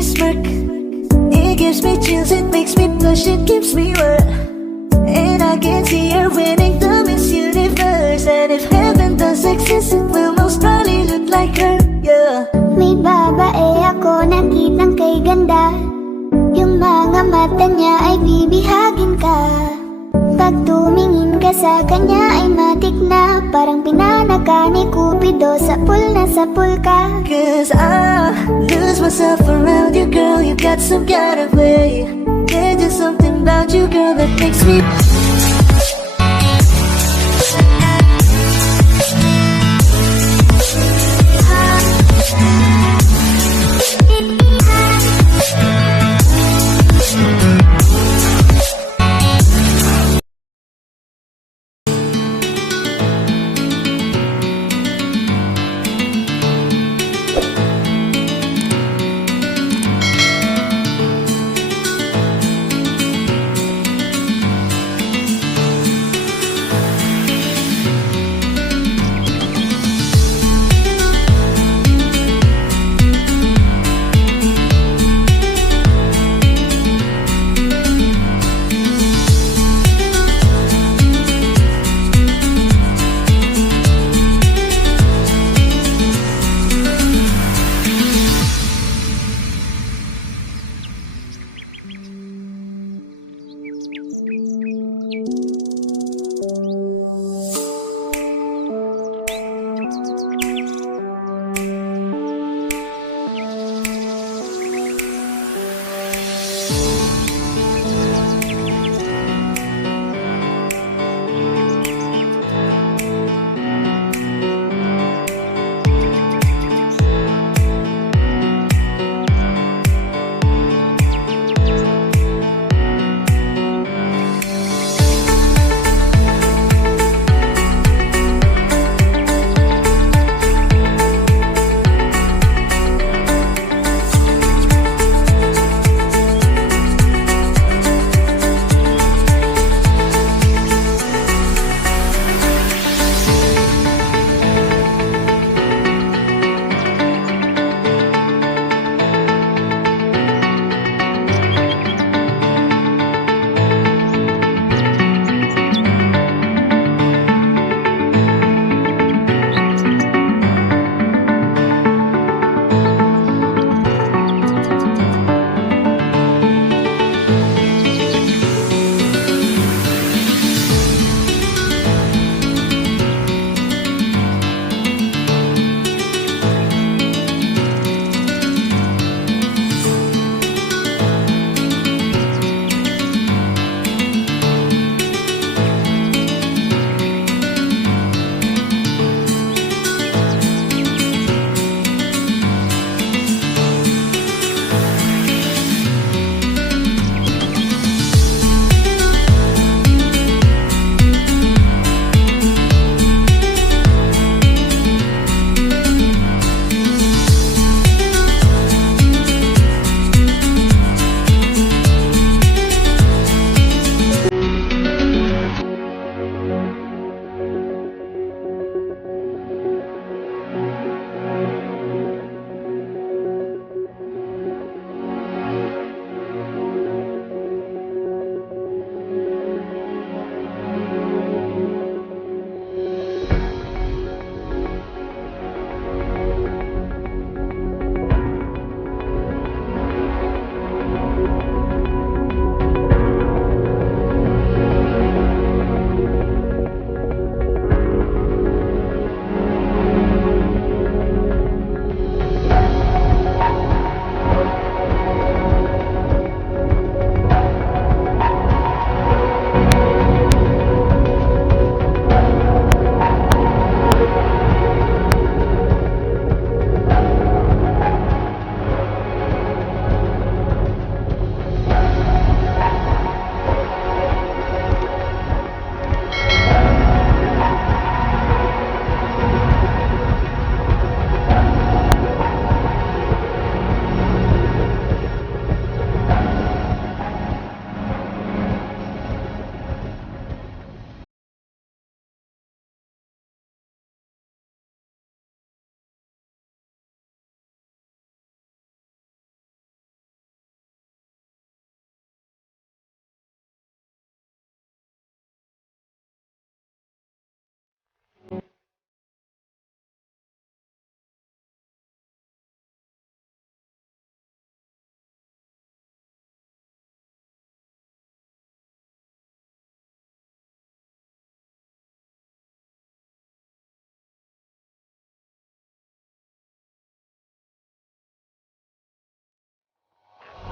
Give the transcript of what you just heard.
me smirk. It gives me chills, it makes me blush, it gives me wet. And I can see her winning the Miss Universe. And if heaven does exist, it will most probably look like her, yeah. May babae ako nakitang kay ganda. Yung mga mata niya ay bibihagin ka. Pag tumingin ka sa kanya ay matik na. Parang pinanaka ni Cupido, sa pool ka. Cause I lose myself around you, girl. You got some kind of way. There's just something about you, girl, that makes me